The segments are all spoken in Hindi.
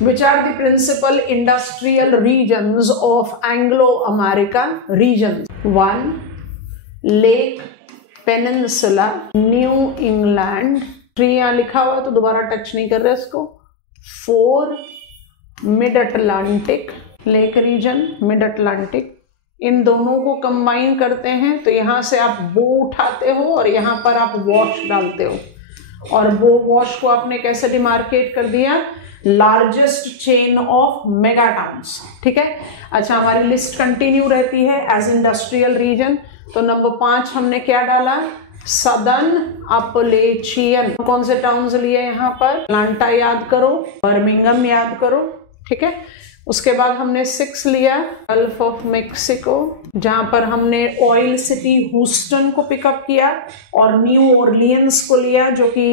Which are the principal industrial regions of Anglo-American regions? 1. Lake Peninsula, New England. 3 यहाँ लिखा हुआ तो दोबारा टच नहीं कर रहे इसको. 4. Mid Atlantic Lake region, Mid Atlantic. इन दोनों को कंबाइन करते हैं तो यहां से आप बो उठाते हो और यहां पर आप वॉश डालते हो, और वो वॉश को आपने कैसे डिमार्केट कर दिया? Largest chain of mega towns. ठीक है. अच्छा, हमारी लिस्ट कंटिन्यू रहती है एज इंडस्ट्रियल रीजन. तो नंबर 5 हमने क्या डाला? सदर्न अपलेचियन. कौन से टाउन्स लिए यहाँ पर? अटलांटा याद करो, बर्मिंगम याद करो. ठीक है. उसके बाद हमने 6 लिया गल्फ ऑफ मेक्सिको, जहां पर हमने ऑयल सिटी ह्यूस्टन को पिकअप किया, और न्यू ऑरलियंस को लिया जो कि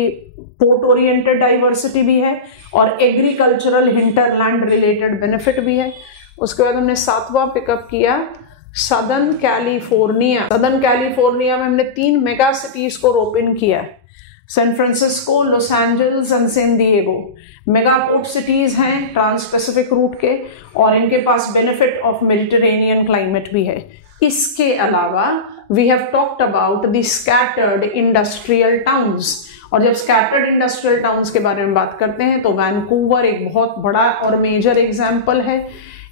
पोर्ट ओरिएंटेड डाइवर्सिटी भी है और एग्रीकल्चरल हिंटरलैंड रिलेटेड बेनिफिट भी है. उसके बाद हमने 7वां पिकअप किया सदर्न कैलिफोर्निया. सदर्न कैलिफोर्निया में हमने 3 मेगा सिटीज को रोप इन किया, San Francisco, Los Angeles and San Diego. Mega port cities हैं ट्रांस पैसिफिक रूट के, और इनके पास बेनिफिट ऑफ मेडिटेरेनियन क्लाइमेट भी है. इसके अलावा we have talked about the scattered industrial towns. और जब स्कैटर्ड इंडस्ट्रियल टाउन्स के बारे में बात करते हैं तो वैंकूवर एक बहुत बड़ा और मेजर एग्जाम्पल है.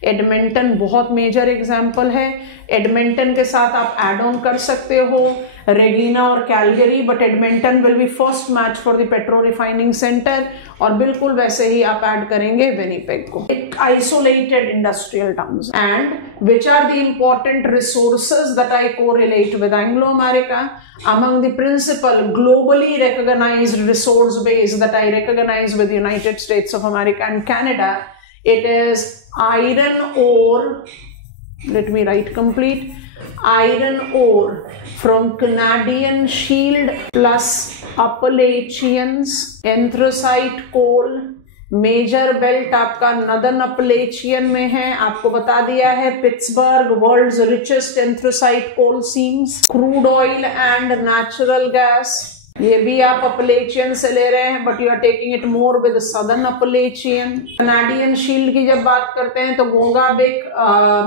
एडमिंटन बहुत मेजर एग्जाम्पल है. एडमिंटन के साथ आप एड ऑन कर सकते हो रेगिना और Calgary, but Edmonton will be first match for the petro refining centre, और बिल्कुल वैसे ही आप ऐड करेंगे विनिपेग को. Isolated industrial towns. And which are the important resources that I correlate with Anglo America? Among the principal globally recognized resource base that I recognize with the United States of America and Canada, it is iron ore. Let me write complete. Iron ore from Canadian Shield plus Appalachians, anthracite coal. Major belt आपका नदर्न अपलेचियन में है, आपको बता दिया है. Pittsburgh world's richest anthracite coal seams. Crude oil and natural gas, ये भी आप अपलेचियन से ले रहे हैं, but you are taking it more with southern Appalachian. Canadian shield की जब बात करते हैं तो Gogebic,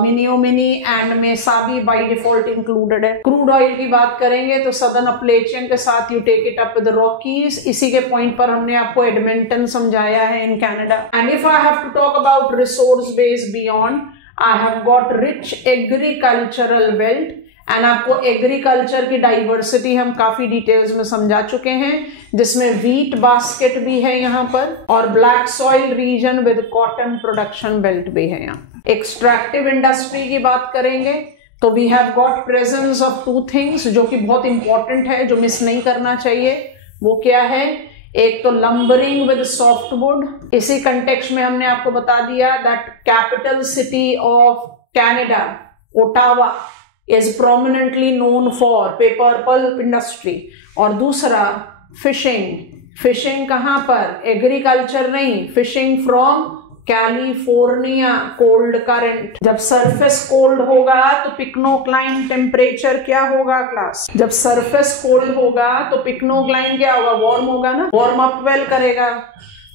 Menominee and Mesabi by default included है. क्रूड ऑयल की बात करेंगे तो सदर्न अपलेचियन के साथ you take it up with Rockies. इसी के पॉइंट पर हमने आपको एडमिंटन समझाया है in Canada. And if I have to talk about resource base beyond, I have got rich agricultural belt. And आपको एग्रीकल्चर की डाइवर्सिटी हम काफी डिटेल्स में समझा चुके हैं, जिसमें व्हीट बास्केट भी है यहाँ पर, और black soil region with cotton production belt भी है यहाँ. एक्सट्रैक्टिव इंडस्ट्री की बात करेंगे तो we have got presence of 2 things जो कि बहुत इंपॉर्टेंट है, जो मिस नहीं करना चाहिए. वो क्या है? एक तो लंबरिंग विद सॉफ्टवुड. इसी कंटेक्स्ट में हमने आपको बता दिया that capital city of Canada, Ottawa, is prominently known for paper pulp industry. और दूसरा फिशिंग. फिशिंग कहां पर? एग्रीकल्चर नहीं, fishing from California cold current. जब सरफेस कोल्ड होगा तो पिक्नोक्लाइन टेम्परेचर क्या होगा क्लास? जब सरफेस कोल्ड होगा तो पिक्नोक्लाइन क्या होगा? वार्म होगा ना, वार्म अप वेल करेगा.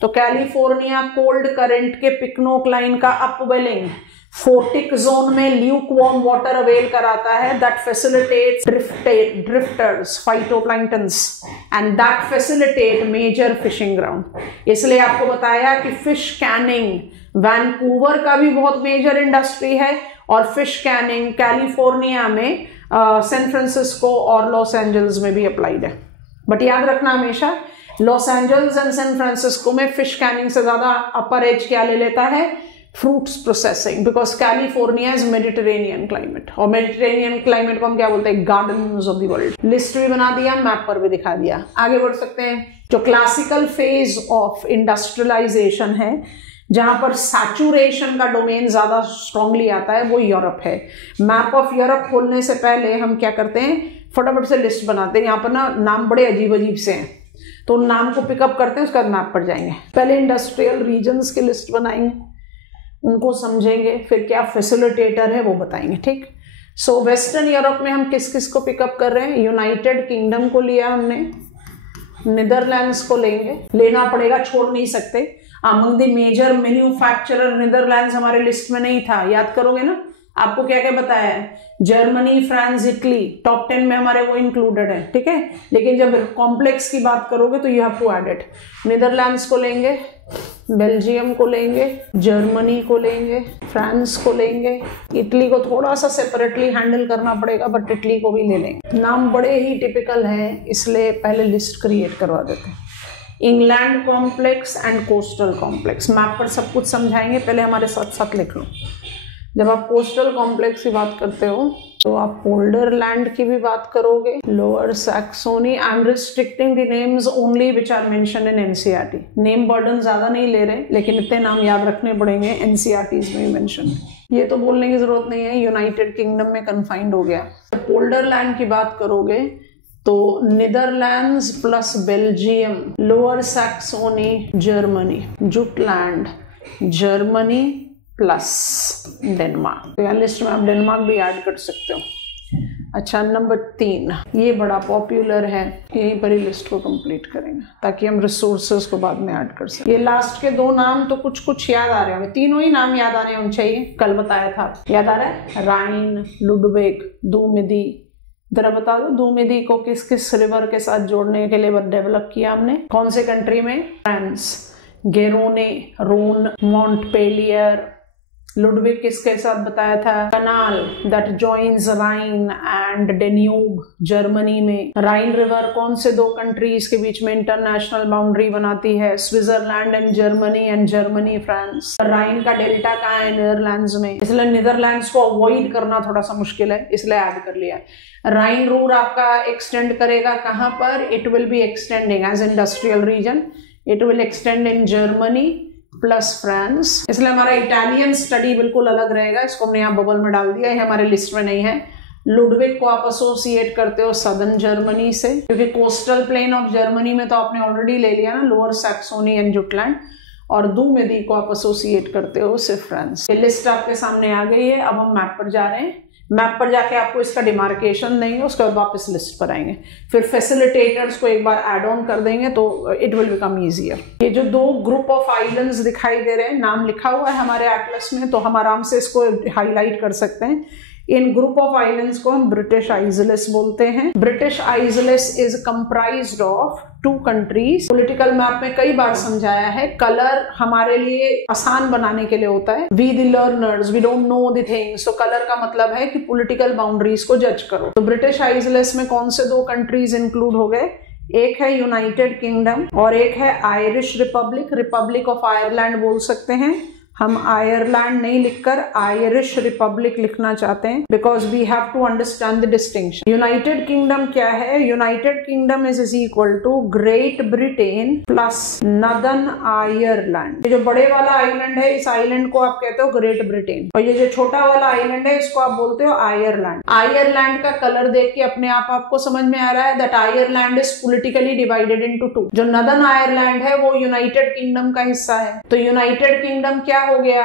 तो कैलिफोर्निया कोल्ड करंट के पिक्नोक्लाइन का अपवेलिंग फोर्टिक जोन में ल्यूक वार्म वाटर अवेल कराता है, that facilitates drifters, phytoplanktons, and that facilitate major fishing ground. इसलिए आपको बताया कि फिश कैनिंग वैंकूवर का भी बहुत मेजर इंडस्ट्री है, और फिश कैनिंग कैलिफोर्निया में सैन फ्रांसिस्को और लॉस एंजल्स में भी अप्लाइड है. बट याद रखना हमेशा, Los Angeles and San Francisco में फिश कैनिंग से ज्यादा अपर एज क्या ले लेता है? Fruits processing, because California is Mediterranean climate, और मेडिटेरेनियन क्लाइमेट को हम क्या बोलते हैं? Gardens of the world. List भी बना दिया, मैप पर भी दिखा दिया. आगे बढ़ सकते हैं. जो क्लासिकल फेज ऑफ इंडस्ट्रियलाइजेशन है, जहां पर सैचुरेशन का डोमेन ज्यादा स्ट्रांगली आता है, वो यूरोप है. मैप ऑफ यूरोप खोलने से पहले हम क्या करते हैं? फटाफट से लिस्ट बनाते हैं. यहाँ पर ना नाम बड़े अजीब अजीब से हैं, तो नाम को पिकअप करते हैं, उसके बाद मैप पर जाएंगे. पहले इंडस्ट्रियल रीजन्स की लिस्ट बनाएंगे, उनको समझेंगे, फिर क्या फैसिलिटेटर है वो बताएंगे. ठीक. सो वेस्टर्न यूरोप में हम किस किस को पिकअप कर रहे हैं? यूनाइटेड किंगडम को लिया हमने, नीदरलैंड्स को लेंगे, लेना पड़ेगा, छोड़ नहीं सकते. Among the major manufacturer Netherlands हमारे लिस्ट में नहीं था, याद करोगे ना। आपको क्या क्या बताया है, जर्मनी, फ्रांस, इटली, टॉप 10 में हमारे वो इंक्लूडेड है, ठीक है। लेकिन जब कॉम्प्लेक्स की बात करोगे तो you have to add it. Netherlands को लेंगे, बेल्जियम को लेंगे, जर्मनी को लेंगे, फ्रांस को लेंगे, इटली को थोड़ा सा सेपरेटली हैंडल करना पड़ेगा बट इटली को भी ले लेंगे। नाम बड़े ही टिपिकल हैं इसलिए पहले लिस्ट क्रिएट करवा देते हैं। England complex and coastal complex, map पर सब कुछ समझाएंगे, पहले हमारे साथ साथ लिख लो। जब आप कोस्टल कॉम्प्लेक्स की बात करते हो तो आप पोल्डर लैंड की भी बात करोगे, lower Saxony. I am restricting the names only which are mention in NCERT. Name burden ज्यादा नहीं ले रहे, लेकिन इतने नाम याद रखने पड़ेंगे, एनसीईआरटीज में मेंशन। ये तो बोलने की जरूरत नहीं है, यूनाइटेड किंगडम में कन्फाइंड हो गया। पोल्डर लैंड की बात करोगे तो Netherlands plus Belgium, lower Saxony Germany, Jutland Germany plus Denmark. तो यहाँ लिस्ट में आप डेनमार्क भी ऐड कर सकते हो। अच्छा, नंबर 3, ये बड़ा पॉपुलर है, यहीं पर ही लिस्ट को कंप्लीट करेंगे ताकि हम रिसोर्सेज को बाद में ऐड कर सकें। ये लास्ट के 2 नाम तो कुछ कुछ याद आ रहे होंगे, तीनों ही नाम याद आने होने चाहिए, कल बताया था, याद आ रहा है। राइन, लुडविग, दूमिदी। जरा बता दो दूमिदी को किस किस रिवर के साथ जोड़ने के लिए डेवलप किया हमने, कौन से कंट्री में, France. Garonne, Rhone, Montpellier. Ludwig किसके साथ बताया था, canal that joins Rhine and Danube, Germany में। राइन रिवर कौन से 2 कंट्रीज के बीच में इंटरनेशनल बाउंड्री बनाती है, स्विट्जरलैंड एंड जर्मनी फ्रांस। राइन का डेल्टा कहाँ है, नीदरलैंड्स में, इसलिए नीदरलैंड्स को अवॉइड करना थोड़ा सा मुश्किल है, इसलिए ऐड कर लिया। राइन रूर आपका एक्सटेंड करेगा कहाँ पर, it will be extending as industrial region, it will extend in Germany plus France. इसलिए हमारा इटालियन स्टडी बिल्कुल अलग रहेगा, इसको हमने यहाँ बबल में डाल दिया है, हमारे लिस्ट में नहीं है। लुडविग को आप एसोसिएट करते हो सदर्न जर्मनी से, क्योंकि कोस्टल प्लेन ऑफ जर्मनी में तो आपने ऑलरेडी ले लिया ना, लोअर सैक्सोनी एंड जुटलैंड। और दूमिदी को आप एसोसिएट करते हो सिर्फ फ्रांस। ये लिस्ट आपके सामने आ गई है। अब हम मैप पर जा रहे हैं, मैप पर जाके आपको इसका डिमार्केशन देंगे, उसके बाद वापस लिस्ट पर आएंगे, फिर फैसिलिटेटर्स को एक बार ऐड ऑन कर देंगे तो इट विल बिकम ईजियर। ये जो 2 ग्रुप ऑफ आइलैंड्स दिखाई दे रहे हैं, नाम लिखा हुआ है हमारे एटलस में, तो हम आराम से इसको हाईलाइट कर सकते हैं। इन ग्रुप ऑफ आइलैंड्स को हम ब्रिटिश आइजलेस बोलते हैं। British isles is comprised of 2 countries. Political map में कई बार समझाया है, कलर हमारे लिए आसान बनाने के लिए होता है। We the learners, we don't know the things, तो कलर का मतलब है कि पॉलिटिकल बाउंड्रीज को जज करो। तो ब्रिटिश आइजलेस में कौन से 2 कंट्रीज इंक्लूड हो गए, एक है यूनाइटेड किंगडम और एक है Irish Republic, Republic of Ireland बोल सकते हैं। हम आयरलैंड नहीं लिखकर आयरिश रिपब्लिक लिखना चाहते हैं, because we have to understand the distinction. United Kingdom क्या है, United Kingdom is equal to Great Britain plus Northern Ireland. ये जो बड़े वाला आइलैंड है, इस आइलैंड को आप कहते हो ग्रेट ब्रिटेन, और ये जो छोटा वाला आइलैंड है, इसको आप बोलते हो आयरलैंड। आयरलैंड का कलर देख के अपने आप आपको समझ में आ रहा है that Ireland is politically divided into 2। जो नदर्न आयरलैंड है वो यूनाइटेड किंगडम का हिस्सा है। तो यूनाइटेड किंगडम क्या हो गया,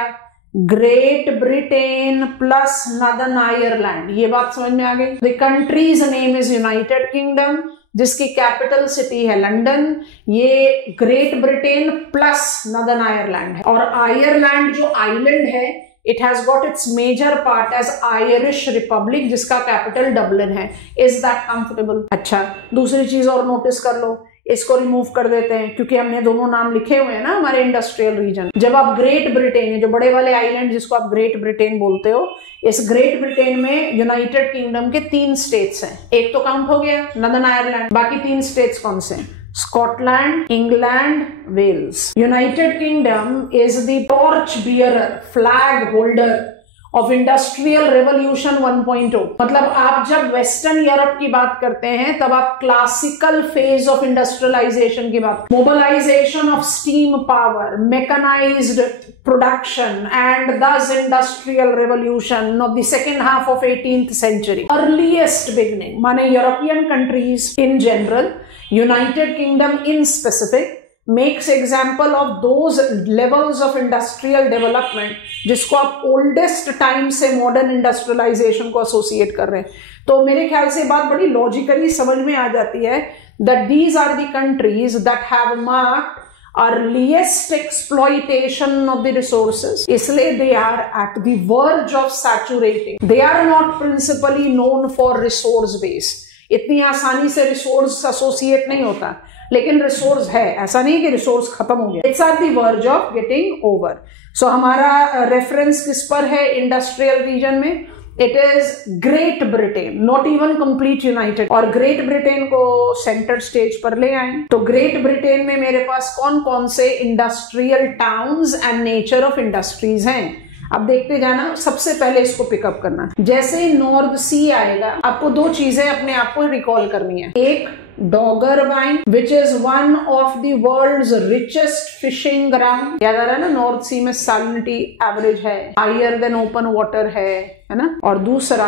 Great Britain plus Northern Ireland. ये बात समझ में आ गई। The country's name is United Kingdom, जिसकी कैपिटल सिटी है लंदन। ये Great Britain plus Northern Ireland है, और आयरलैंड जो आइलैंड है, it has got its major part as Irish republic, जिसका कैपिटल डबलिन है। Is that comfortable? अच्छा, दूसरी चीज और नोटिस कर लो, इसको रिमूव कर देते हैं क्योंकि हमने दोनों नाम लिखे हुए हैं ना हमारे इंडस्ट्रियल रीजन। जब आप ग्रेट ब्रिटेन, जो बड़े वाले आइलैंड जिसको आप ग्रेट ब्रिटेन बोलते हो, इस ग्रेट ब्रिटेन में यूनाइटेड किंगडम के 3 स्टेट्स हैं। एक तो काउंट हो गया नदर्न आयरलैंड, बाकी 3 स्टेट्स कौन से हैं? Scotland, England, Wales. United Kingdom is the torch bearer, flag holder of industrial revolution 1.0। मतलब आप जब वेस्टर्न यूरोप की बात करते हैं तब आप क्लासिकल फेज ऑफ इंडस्ट्रियलाइजेशन की बात, mobilization of steam power, mechanized production and thus industrial revolution of the second half of 18th century, earliest beginning. माने European countries in general, United Kingdom in specific, makes example of those levels of industrial development जिसको आप oldest time से modern industrialization को associate कर रहे हैं। तो मेरे ख्याल से बात बड़ी logically समझ में आ जाती है that these are the countries that have marked earliest exploitation of the resources, इसलिए they are at the verge of saturating. They are not principally known for resource base. इतनी आसानी से रिसोर्स एसोसिएट नहीं होता, लेकिन रिसोर्स है, ऐसा नहीं कि रिसोर्स खत्म हो गया। It's at the verge of getting over. So हमारा रेफरेंस किस पर है इंडस्ट्रियल रीजन में? It is Great Britain, not even complete United. और ग्रेट ब्रिटेन को सेंटर स्टेज पर ले आए। तो ग्रेट ब्रिटेन में मेरे पास कौन कौन से industrial towns and nature of industries हैं, अब देखते जाना। सबसे पहले इसको पिकअप करना, जैसे ही नॉर्थ सी आएगा आपको दो चीजें अपने आप को रिकॉल करनी है। एक, Dogger Bank which is one of the world's richest fishing ground. याद आ रहा है ना, नॉर्थ सी में सैलिनिटी एवरेज है, हायर देन ओपन वाटर है ना। और दूसरा,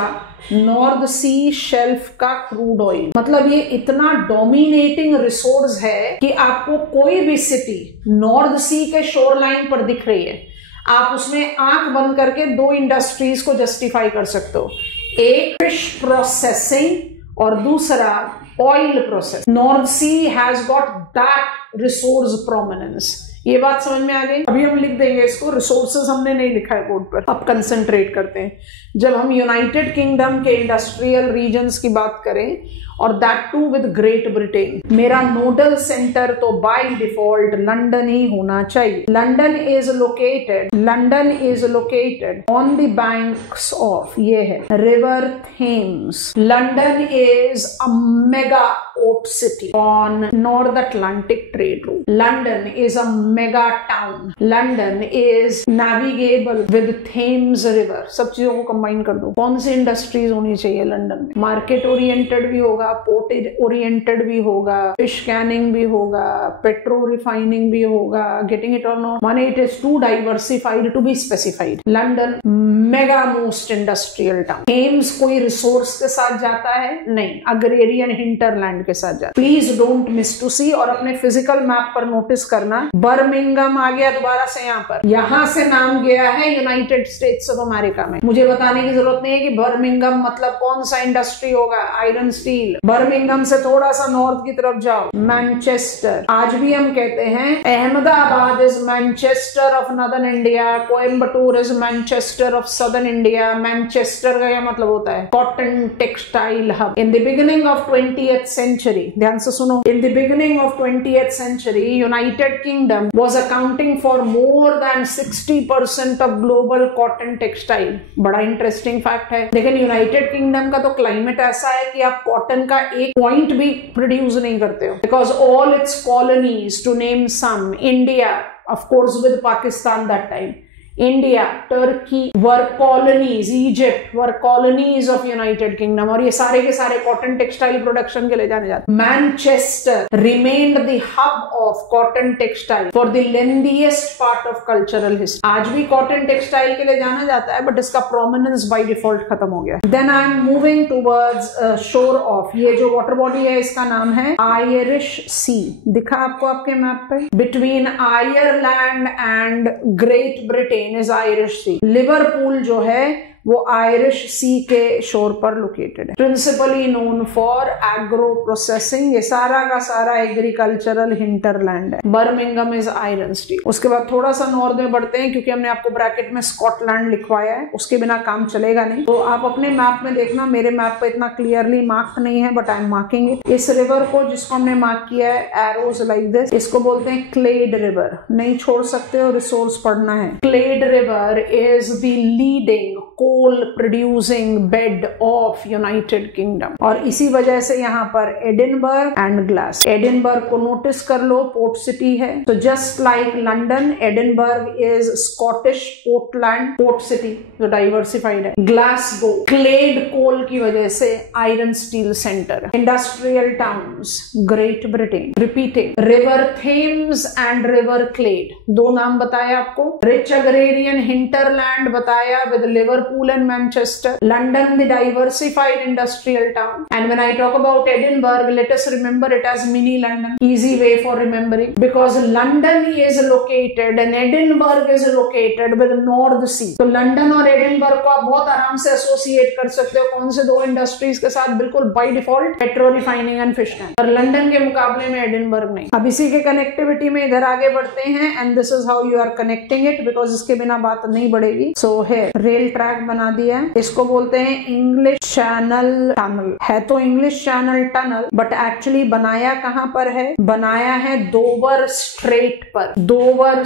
नॉर्थ सी शेल्फ का क्रूड ऑयल, मतलब ये इतना डोमिनेटिंग रिसोर्स है कि आपको कोई भी सिटी नॉर्थ सी के शोर लाइन पर दिख रही है, आप उसमें आंख बंद करके दो इंडस्ट्रीज को जस्टिफाई कर सकते हो। एक फिश प्रोसेसिंग और दूसरा oil process. North Sea has got that resource prominence. ये बात समझ में आ गई? अभी हम लिख देंगे इसको, रिसोर्सेज हमने नहीं लिखा है बोर्ड पर। अब कंसंट्रेट करते हैं। जब हम यूनाइटेड किंगडम के इंडस्ट्रियल रीजन्स की बात करें, और that too with Great Britain, मेरा नोडल सेंटर तो बाय डिफॉल्ट लंदन ही होना चाहिए। London is located on the banks of, ये है river Thames. London is a mega port city on North Atlantic trade route. London is a mega town. London is navigable with Thames river. सब चीजों को कंबाइन कर दो। कौन सी इंडस्ट्रीज होनी चाहिए लंदन में? मार्केट ओरिएंटेड भी होगा, पोर्ट ओरिएंटेड भी होगा, फिश कैनिंग भी होगा, पेट्रो रिफाइनिंग भी होगा। गेटिंग इट और नॉट? माने it is too diversified to be specified. London mega most industrial town. Thames कोई रिसोर्स के साथ जाता है? नहीं, अग्रेरियन हिंटरलैंड के साथ जाता है। प्लीज डोंट मिस टू सी। और अपने फिजिकल मैप पर नोटिस करना, बर्मिंघम आ गया दोबारा से यहाँ पर, यहां से नाम गया है यूनाइटेड स्टेट्स ऑफ अमेरिका में। मुझे बताने की जरूरत नहीं है कि बर्मिंघम मतलब कौन सा इंडस्ट्री होगा, आयरन स्टील। बर्मिंघम से थोड़ा सा नॉर्थ की तरफ जाओ, मैनचेस्टर। आज भी हम कहते हैं Ahmedabad is Manchester of northern India, Coimbatore is Manchester of southern India. Manchester का क्या मतलब होता है? Cotton textile hub. In the beginning of 20th century, ध्यान से सुनो, in the beginning of 20th century, United kingdom was accounting for more than 60% of global cotton textile। बड़ा इंटरेस्टिंग फैक्ट है। लेकिन यूनाइटेड किंगडम का तो क्लाइमेट ऐसा है कि आप कॉटन का एक पॉइंट भी प्रोड्यूस नहीं करते हो, because all its colonies, to name some, India, of course with Pakistan that time, India, Turkey were colonies, Egypt were colonies of United Kingdom. और ये सारे के सारे कॉटन टेक्सटाइल प्रोडक्शन के लिए जाने जाते। Manchester remained the hub of cotton textile for the lengthiest part of cultural history. आज भी कॉटन टेक्सटाइल के लिए जाना जाता है, बट इसका प्रोमिनेंस बाय डिफॉल्ट खत्म हो गया। Then I am moving towards shore of, ये जो वाटर बॉडी है इसका नाम है आयरिश सी। दिखा आपको आपके मैप पे? Between Ireland and Great Britain is Irish Sea. Liverpool जो है वो आयरिश सी के शोर पर लोकेटेड है। Principally known for agro processing, ये सारा का सारा एग्रीकल्चरल हिंटरलैंड है। Birmingham is iron steel. उसके बाद थोड़ा सा नॉर्थ में बढ़ते हैं, क्योंकि हमने आपको ब्रैकेट में स्कॉटलैंड लिखवाया है, उसके बिना काम चलेगा नहीं। तो आप अपने मैप में देखना, मेरे मैप पे इतना क्लियरली मार्क नहीं है, but I am marking it. इस रिवर को, जिसको हमने मार्क किया है एरोज लाइक दिस, इसको बोलते हैं क्लेड रिवर। नहीं छोड़ सकते हो, रिसोर्स पढ़ना है। Clyde river is the leading coal producing bed of United Kingdom. और इसी वजह से यहाँ पर एडिनबर्ग एंड ग्लास। एडिनबर्ग को नोटिस कर लो, पोर्ट सिटी है। तो just like London, Edinburgh is Scottish Portland, port city जो डाइवर्सिफाइड है। ग्लासगो क्लेड कोल की वजह से iron steel centre. Industrial towns, Great Britain. Repeating, river Thames and river Clyde, दो नाम बताया आपको। रिच अग्रेरियन हिंटरलैंड बताया with Liverpool Liverpool and Manchester. London, the diversified industrial town. And when I talk about Edinburgh, let us remember it as mini London. Easy way for remembering, because London is located and Edinburgh is located with North Sea. तो लंदन और एडिनबर्ग को आप बहुत आराम से एसोसिएट कर सकते हो कौन से दो इंडस्ट्रीज के साथ, बिल्कुल by default, petrol refining and fish can. पर लंदन के मुकाबले में एडिनबर्ग नहीं। अब इसी के कनेक्टिविटी में इधर आगे बढ़ते हैं, and this is how you are connecting it, because इसके बिना बात नहीं बढ़ेगी। सो है रेल ट्रैक बना दिया, इसको बोलते हैं इंग्लिश चैनल टनल। है तो English channel tunnel, but actually बनाया कहां पर है? बनाया है दोवर स्ट्रेट पर। Dover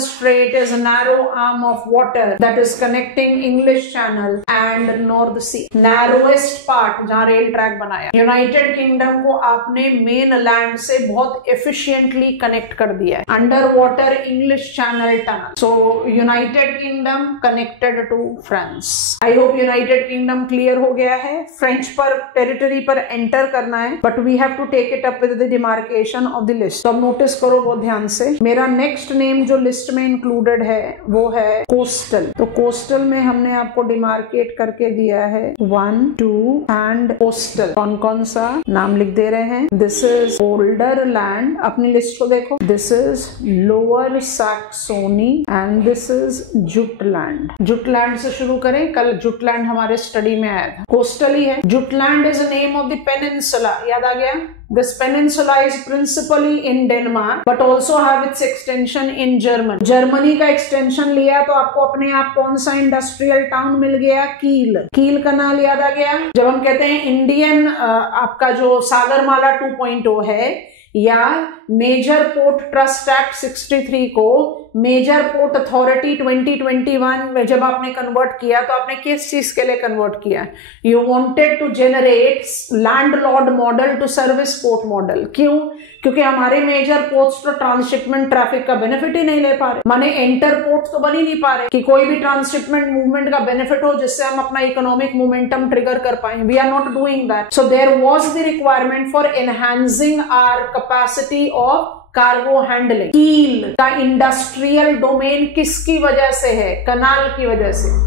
strait is narrow arm of water that is connecting English channel and North Sea. Narrowest part जहां रेल ट्रैक बनाया। यूनाइटेड किंगडम को आपने मेन लैंड से बहुत एफिशिएंटली कनेक्ट कर दिया है, under water English channel tunnel. So United Kingdom connected to France. I hope United Kingdom clear हो गया है। फ्रेंच पर टेरिटरी पर एंटर करना है, but we have to take it up with the demarcation of the list. तो नोटिस करो बहुत ध्यान से, मेरा नेक्स्ट नेम जो लिस्ट में इंक्लूडेड है वो है कोस्टल। तो कोस्टल में हमने आपको डिमार्केट करके दिया है 1, 2 एंड कोस्टल। कौन कौन सा नाम लिख दे रहे हैं? दिस इज ओल्डर लैंड, अपनी लिस्ट को देखो, this is lower Saxony and this is Jutland. Jutland से शुरू करें, कल जुटलैंड हमारे स्टडी में आया था, कोस्टल ही है। Jutland is a name of the peninsula, याद आ गया? This peninsula is principally in Denmark, but also have its extension in Germany. Germany का एक्सटेंशन लिया तो आपको अपने आप कौन सा इंडस्ट्रियल टाउन मिल गया? कील। कील कनाल याद आ गया? जब हम कहते हैं इंडियन आपका जो सागरमाला 2.0 है या मेजर पोर्ट ट्रस्ट एक्ट 63 को मेजर पोर्ट अथॉरिटी 2021 में जब आपने कन्वर्ट किया तो आपने किस चीज के लिए कन्वर्ट किया? You wanted to generate landlord model to service port model. क्यों? क्योंकि हमारे मेजर पोर्ट्स तो ट्रांसशिपमेंट ट्रैफिक का बेनिफिट ही नहीं ले पा रहे, माने एंटर पोर्ट तो बन ही नहीं पा रहे कि कोई भी ट्रांसशिपमेंट मूवमेंट का बेनिफिट हो जिससे हम अपना इकोनॉमिक मोमेंटम ट्रिगर कर पाए। We are not doing that. So there was the requirement for enhancing our capacity of cargo handling. Kiel का इंडस्ट्रियल डोमेन किसकी वजह से है? कनाल की वजह से।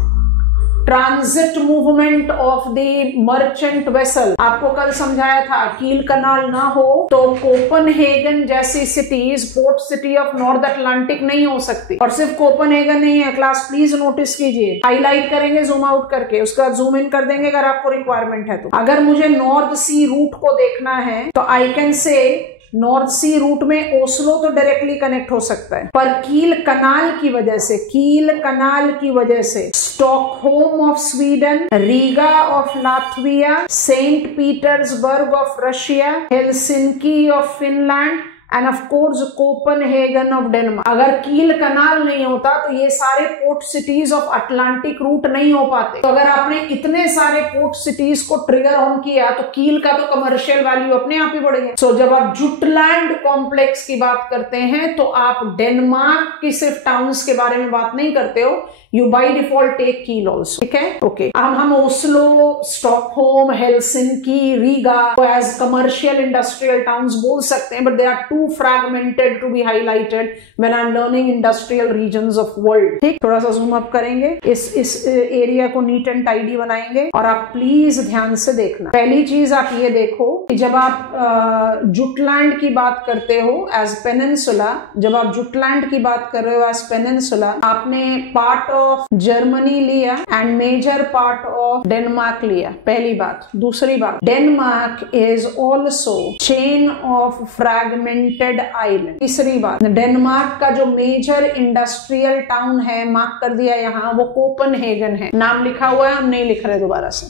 Transit movement of the merchant vessel, आपको कल समझाया था, कील कनाल ना हो तो कोपनहेगन जैसी cities port city of north Atlantic नहीं हो सकती। और सिर्फ कोपनहेगन नहीं है, क्लास प्लीज नोटिस कीजिए, हाईलाइट करेंगे जूम आउट करके, उसके बाद जूम इन कर देंगे अगर आपको रिक्वायरमेंट है तो। अगर मुझे नॉर्थ सी रूट को देखना है तो I can say North Sea route में ओस्लो तो डायरेक्टली कनेक्ट हो सकता है, पर कील कनाल की वजह से, कील कनाल की वजह से Stockholm of Sweden, Riga of Latvia, Saint Petersburg of Russia, Helsinki of Finland and of course Copenhagen of Denmark. अगर कील कनाल नहीं होता तो ये सारे port cities of Atlantic route नहीं हो पाते। तो अगर आपने इतने सारे पोर्ट सिटीज को ट्रिगर ऑन किया तो कील का तो कमर्शियल वैल्यू अपने आप ही बढ़ गया। सो जब आप जुटलैंड कॉम्प्लेक्स की बात करते हैं तो आप डेनमार्क की सिर्फ टाउन्स के बारे में बात नहीं करते हो, यू बाई डिफॉल्ट टेक कील ऑल्सो। ठीक है, ओके। अब हम ओस्लो, स्टॉकहोम, हेलसिंकी, रीगा को एज कमर्शियल इंडस्ट्रियल टाउन्स बोल सकते हैं, but they are too fragmented to be highlighted when I'm learning industrial regions of world। ठीक, थोड़ा सा जूम अप करेंगे, इस एरिया को नीट एंड टाइडी बनाएंगे और आप प्लीज ध्यान से देखना। पहली चीज आप ये देखो कि जब आप जुटलैंड की बात करते हो एज पेनिनसुला, जब आप जुटलैंड की बात कर रहे हो एज पेनिनसुला, आपने पार्ट ऑफ जर्मनी लिया and major part of Denmark लिया, पहली बात। दूसरी बात, Denmark is also chain of fragmented island. तीसरी बात, डेनमार्क का जो मेजर इंडस्ट्रियल टाउन है, मार्क कर दिया यहां, वो कोपनहेगन है। नाम लिखा हुआ है, हम नहीं लिख रहे दोबारा से।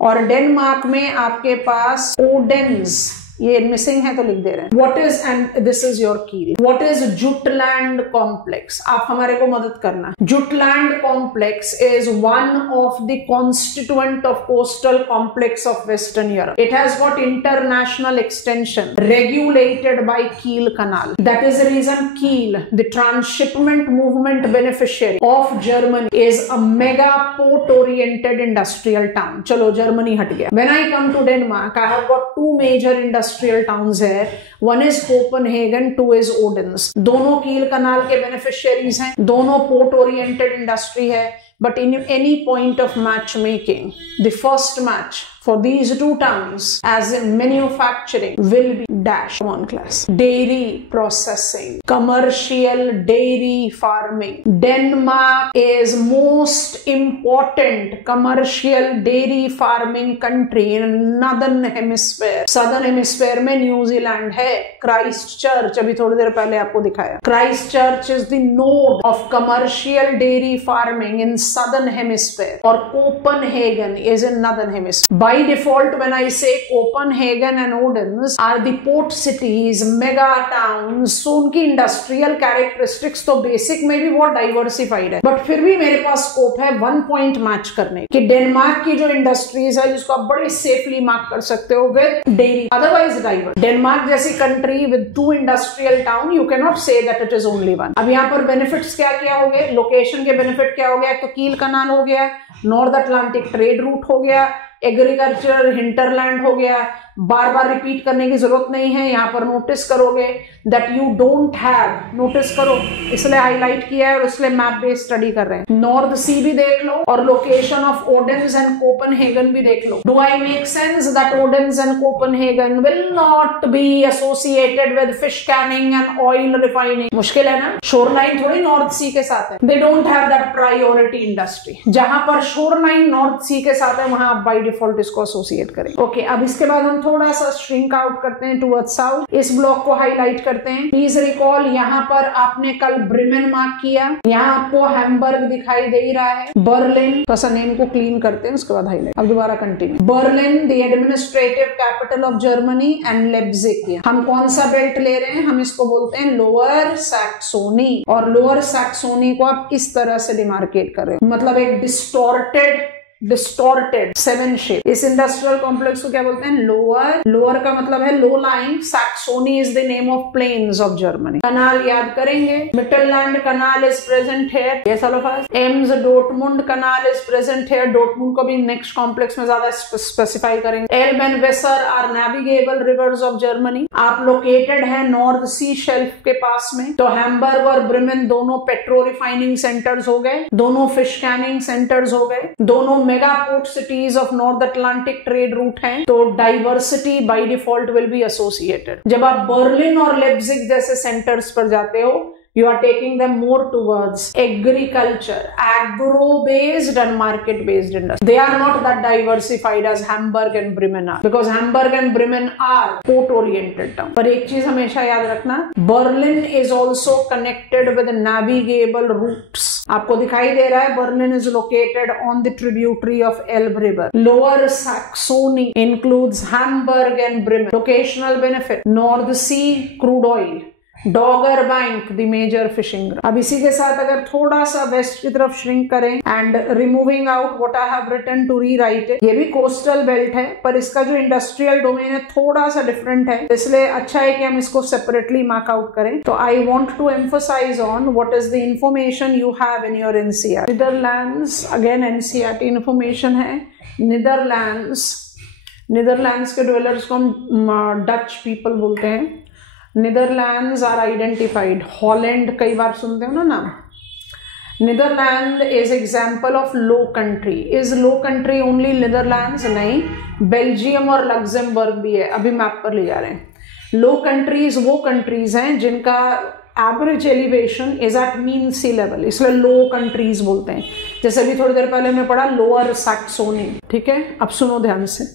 और डेनमार्क में आपके पास ओडेंस, ये मिसिंग है तो लिख दे रहे हैं। What is, and this is your Kiel, what is Jutland complex? आप हमारे को मदद करना। Jutland complex is one of the constituent of coastal complex of western Europe. It has got international extension regulated by Kiel canal. That is the region Kiel, the transshipment movement beneficiary of Germany, is a mega port oriented industrial town. चलो जर्मनी हट गया। When I come to Denmark, I have got two major industrial industrial towns है, one is Copenhagen, two is Odense. दोनों कील कनाल के बेनिफिशियरीज हैं, दोनों पोर्ट ओरिएंटेड इंडस्ट्री है, but in any point of matchmaking, the first match for these two towns as in manufacturing will be dash. Come on class. Dairy processing, commercial dairy farming. Denmark is most important commercial dairy farming country in northern hemisphere. Southern hemisphere में न्यूजीलैंड है, क्राइस्ट चर्च, अभी थोड़ी देर पहले आपको दिखाया। Christ church is the node of commercial dairy farming in southern hemisphere, or Copenhagen is in northern hemisphere. By default, when I say Copenhagen and Odense are the port cities, mega towns, so उनकी इंडस्ट्रियल कैरेक्टरिस्टिक्स तो बेसिक में भी बहुत डाइवर्सिफाइड है, बट फिर भी मेरे पास स्कोप है 1 पॉइंट मैच करने कि डेनमार्क की जो इंडस्ट्रीज है जिसको आप बड़ी सेफली मार्क कर सकते हो with dairy, otherwise diverse. Denmark जैसी country with 2 industrial town, you can not say that it is only one. अब यहाँ पर बेनिफिट्स क्या क्या हो गए, लोकेशन के बेनिफिट क्या हो गया, तो कील कनाल हो गया, नॉर्थ अटलांटिक ट्रेड रूट हो गया, एग्रीकल्चर हिंटरलैंड हो गया, बार बार रिपीट करने की जरूरत नहीं है, यहां पर नोटिस करोगे that you don't have, notice करो, इसलिए हाईलाइट किया है और इसलिए मैप बेस्ड स्टडी कर रहे हैं। नॉर्थ सी भी देख लो और location of Odense and Copenhagen भी देख लो। Do I make sense that Odense and Copenhagen will not be associated with fish canning and oil refining? मुश्किल है ना, शोरलाइन थोड़ी नॉर्थ सी के साथ है, they don't have that priority industry. जहां पर शोरलाइन नॉर्थ सी के साथ है वहां आप बाय डिफॉल्ट इसको एसोसिएट करें। ओके, अब इसके बाद हम थोड़ा सा श्रिंक आउट करते हैं टुवर्ड्स साउथ, इस ब्लॉक को हाईलाइट करते हैं। प्लीज रिकॉल, यहाँ पर आपने कल ब्रिमेन मार्क किया, यहाँ आपको हैम्बर्ग दिखाई दे रहा है, बर्लिन, तो नेम को क्लीन करते हैं उसके बाद हाईलाइट। अब दोबारा continue. Berlin the administrative capital of Germany and Leipzig. हम कौन सा बेल्ट ले रहे हैं, हम इसको बोलते हैं लोअर सैक्सोनी, और लोअर सैक्सोनी को आप इस तरह से डिमार्केट कर रहे हो, मतलब एक डिस्टॉर्टेड 7 शेप। इस इंडस्ट्रियल कॉम्प्लेक्स को क्या बोलते हैं, लोअर का मतलब है low lying, Saxony is the name of plains of Germany. Canal याद करेंगे, Mittelland canal is present here, yes all of us. Ems Dortmund canal is present here, Dortmund को भी नेक्स्ट कॉम्प्लेक्स में ज्यादा स्पेसिफाई करेंगे। Elbe and Weser are navigable rivers of Germany. आप लोकेटेड है नॉर्थ सी शेल्फ के पास में, तो हैम्बर्ग और ब्रिमेन दोनों पेट्रो रिफाइनिंग सेंटर्स हो गए, दोनों फिश कैनिंग सेंटर्स हो गए, दोनों mega port cities of north Atlantic trade root हैं, तो diversity by default will be associated. जब आप बर्लिन और लेप्जिग जैसे सेंटर्स पर जाते हो, you are taking them more towards agriculture, agro-based and market-based industry. They are not that diversified as Hamburg and Bremen are, because Hamburg and Bremen are port-oriented town. पर एक चीज हमेशा याद रखना, Berlin is also connected with navigable routes. आपको दिखाई दे रहा है, Berlin is located on the tributary of Elbe River. Lower Saxony includes Hamburg and Bremen. Locational benefit: North Sea crude oil, Dogger Bank the major fishing. अब इसी के साथ अगर थोड़ा सा वेस्ट की तरफ श्रिंक करें and removing out what I have written to rewrite it, ये भी कोस्टल बेल्ट है पर इसका जो इंडस्ट्रियल डोमेन है थोड़ा सा डिफरेंट है, इसलिए अच्छा है कि हम इसको सेपरेटली मार्क आउट करें। तो I want to emphasize on what is the information you have in your NCERT. Netherlands, again NCERT information है। नीदरलैंड्स के ड्वेलर्स को हम डच पीपल बोलते हैं। Netherlands are identified. हॉलैंड कई बार सुनते हो ना नाम। Netherland is example of low country. Is low country only Netherlands? नहीं, बेल्जियम और लग्जमबर्ग भी है, अभी मैप पर ले जा रहे हैं। लो कंट्रीज वो कंट्रीज हैं जिनका average elevation is at mean sea level, इसलिए लो कंट्रीज बोलते हैं। जैसे अभी थोड़ी देर पहले हमने पढ़ा लोअर सैक्सोनी, ठीक है। अब सुनो ध्यान से,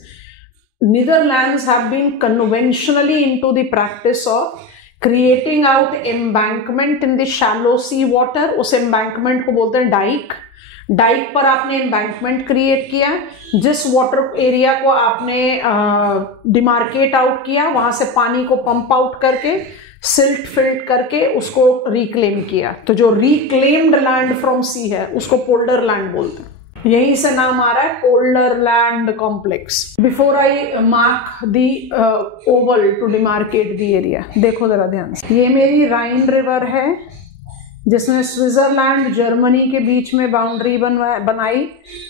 Netherlands have been conventionally into the practice of creating out embankment in the shallow sea water. उस embankment को बोलते हैं डाइक। डाइक पर आपने embankment क्रिएट किया, जिस वाटर एरिया को आपने डिमार्केट आउट किया वहां से पानी को पंप आउट करके सिल्ट फिल्ट करके उसको रिक्लेम किया। तो जो रिक्लेम्ड लैंड फ्रॉम सी है उसको पोल्डर लैंड बोलते हैं, यहीं से नाम आ रहा है polder land complex. Before I mark the oval to demarcate the area, देखो जरा ध्यान से, ये मेरी राइन रिवर है जिसने स्विट्जरलैंड जर्मनी के बीच में बाउंड्री बनाई,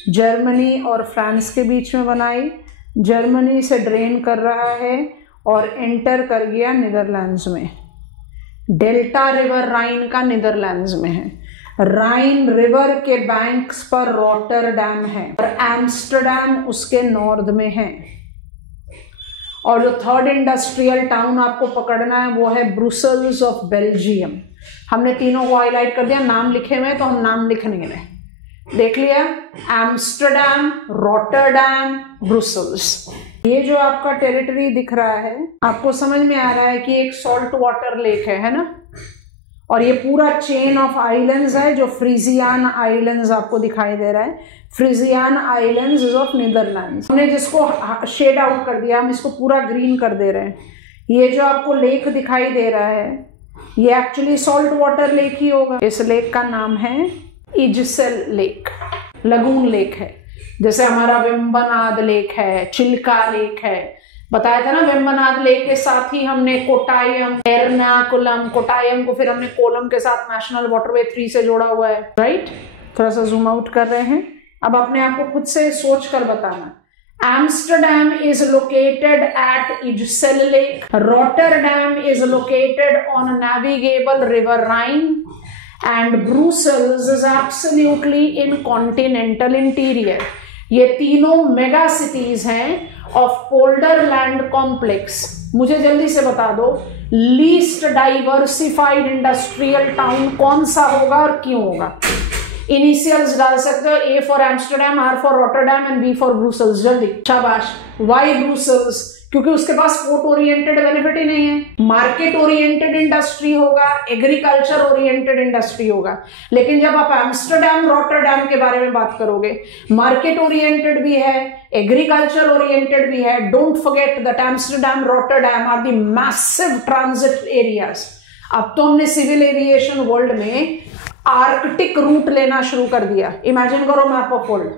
जर्मनी और फ्रांस के बीच में बनाई, जर्मनी से ड्रेन कर रहा है और एंटर कर गया नीदरलैंड्स में। डेल्टा रिवर राइन का नीदरलैंड्स में है। राइन रिवर के बैंक्स पर रॉटरडैम है और एम्स्टरडैम उसके नॉर्थ में है। और जो थर्ड इंडस्ट्रियल टाउन आपको पकड़ना है वो है ब्रुसेल्स ऑफ बेल्जियम। हमने तीनों को हाईलाइट कर दिया, नाम लिखे हुए तो हम नाम लिखने में देख लिया, एम्स्टरडैम, रॉटरडैम, ब्रुसेल्स। ये जो आपका टेरिटरी दिख रहा है आपको समझ में आ रहा है कि एक सॉल्ट वाटर लेक है ना, और ये पूरा चेन ऑफ आइलैंड्स है जो फ्रीजियान आइलैंड्स आपको दिखाई दे रहा है। फ्रीजियान आइलैंड्स इज ऑफ नीदरलैंड्स। हमने जिसको शेड आउट कर दिया, हम इसको पूरा ग्रीन कर दे रहे हैं। ये जो आपको लेक दिखाई दे रहा है ये एक्चुअली सॉल्ट वाटर लेक ही होगा। इस लेक का नाम है इजसेल लेक, लगून लेक है। जैसे हमारा वेम्बनाड लेक है, चिल्का लेक है, बताया था ना। वेम्बनाड लेक के साथ ही हमने कोटायम, एर्नाकुलम, कोटायम को फिर हमने कोलम के साथ नेशनल वाटरवे 3 से जोड़ा हुआ है, राइट। थोड़ा सा जूम आउट कर रहे हैं। अब अपने आप को खुद से सोच कर बताना। Amsterdam is located at Ijssel Lake. Rotterdam is located on a navigable river Rhine. And Brussels is absolutely in continental interior. ये तीनों मेगा सिटीज हैं ऑफ पोल्डरलैंड कॉम्प्लेक्स। मुझे जल्दी से बता दो लीस्ट डाइवर्सिफाइड इंडस्ट्रियल टाउन कौन सा होगा और क्यों होगा। इनिशियल्स डाल सकते हो, A for Amsterdam, R for Rotterdam and B for Brussels. जल्दी, शाबाश। Why Brussels? क्योंकि उसके पास पोर्ट ओरिएंटेड बेनिफिट ही नहीं है। मार्केट ओरिएंटेड इंडस्ट्री होगा, एग्रीकल्चर ओरिएंटेड इंडस्ट्री होगा। लेकिन जब आप एम्स्टरडैम, रॉटरडैम के बारे में बात करोगे, मार्केट ओरिएंटेड भी है, एग्रीकल्चर ओरिएंटेड भी है। Don't forget that Amsterdam, Rotterdam are the massive transit areas. अब तो हमने सिविल एविएशन वर्ल्ड में आर्कटिक रूट लेना शुरू कर दिया। इमेजिन करो मैप ऑफ वर्ल्ड।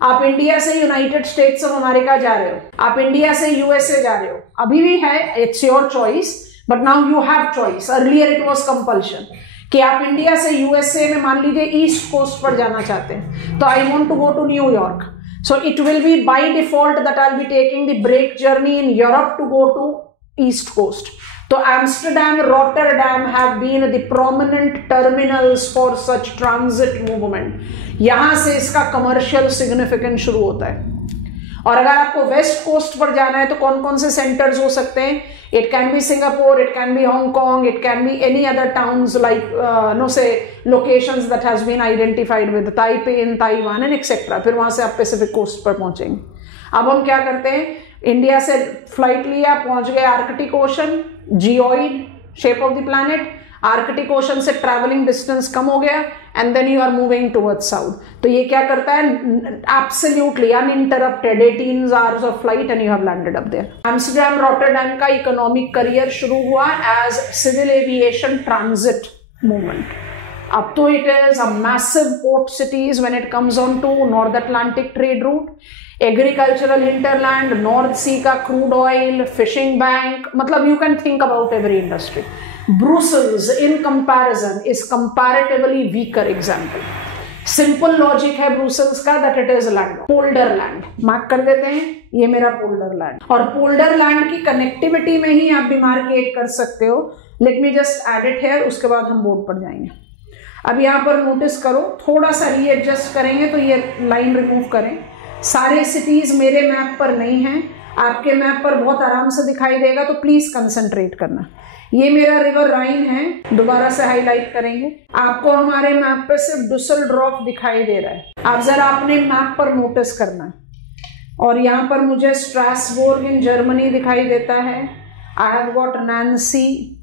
आप इंडिया से यूनाइटेड स्टेट्स ऑफ अमेरिका जा रहे हो, आप इंडिया से यूएसए जा रहे हो, अभी भी है, it's your choice, but now you have choice. Earlier it was compulsion कि आप इंडिया से यूएसए में मान लीजिए ईस्ट कोस्ट पर जाना चाहते हैं, तो I want to go to New York, so it will be by default that I will be taking the break journey in Europe to go to east coast. तो Amsterdam, Rotterdam have been the prominent terminals for such transit movement. यहां से इसका कमर्शियल सिग्निफिकेंस शुरू होता है। और अगर आपको वेस्ट कोस्ट पर जाना है तो कौन कौन से सेंटर्स हो सकते हैं? It can be Singapore, it can be Hong Kong, it can be any other towns like no say locations that has been identified with Taipei, Taiwan एंड एक्सेट्रा। फिर वहां से आप पैसिफिक कोस्ट पर पहुंचेंगे। अब हम क्या करते हैं, इंडिया से फ्लाइट लिया, पहुंच गए Arctic Ocean, geoid shape of the planet, Arctic Ocean से ट्रैवलिंग डिस्टेंस कम हो गया and then you are moving towards south. तो ये क्या करता है, absolutely uninterrupted 18 hours of flight and you have landed up there. Amsterdam, Rotterdam का इकोनॉमिक करियर शुरू हुआ as civil aviation transit movement. अब तो it is a massive port cities when it comes on to North Atlantic trade route, agricultural hinterland, North Sea का क्रूड ऑयल, फिशिंग बैंक, मतलब you can think about every industry. Brussels in comparison is comparatively weaker example. Simple logic है ब्रुसेल्स का that it is land, polder land. Mark कर देते हैं, ये मेरा पोल्डर लैंड। और पोल्डर लैंड की कनेक्टिविटी में ही आप डिमार्केट कर सकते हो। Let me just add it here, उसके बाद हम बोर्ड पर जाएंगे। अब यहाँ पर नोटिस करो, थोड़ा सा रीएडजस्ट करेंगे तो ये लाइन रिमूव करें। सारे सिटीज मेरे मैप पर नहीं हैं, आपके मैप पर बहुत आराम से दिखाई देगा, तो प्लीज कंसंट्रेट करना। ये मेरा रिवर राइन है, दोबारा से हाईलाइट करेंगे। आपको हमारे मैप पे सिर्फ डुसेलडॉर्फ दिखाई दे रहा है, आप जरा अपने मैप पर नोटिस करना। और यहाँ पर मुझे स्ट्रासबर्ग इन जर्मनी दिखाई देता है। आई हैव गॉट नैन्सी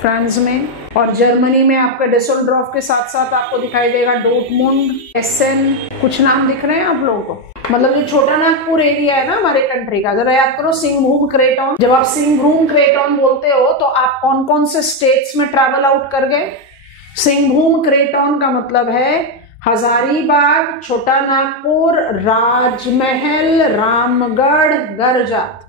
फ्रांस में, और जर्मनी में आपका डुसेलडॉर्फ के साथ साथ आपको दिखाई देगा डोर्टमुंड, एसेन। कुछ नाम दिख रहे हैं आप लोगों को? मतलब जो छोटा नागपुर एरिया है ना हमारे कंट्री का, जरा याद करो सिंहभूम क्रेटॉन। जब आप सिंहभूम क्रेटॉन बोलते हो तो आप कौन कौन से स्टेट्स में ट्रैवल आउट कर गए? सिंहभूम क्रेटॉन का मतलब है हजारीबाग, छोटा नागपुर, राजमहल, रामगढ़, गरजात।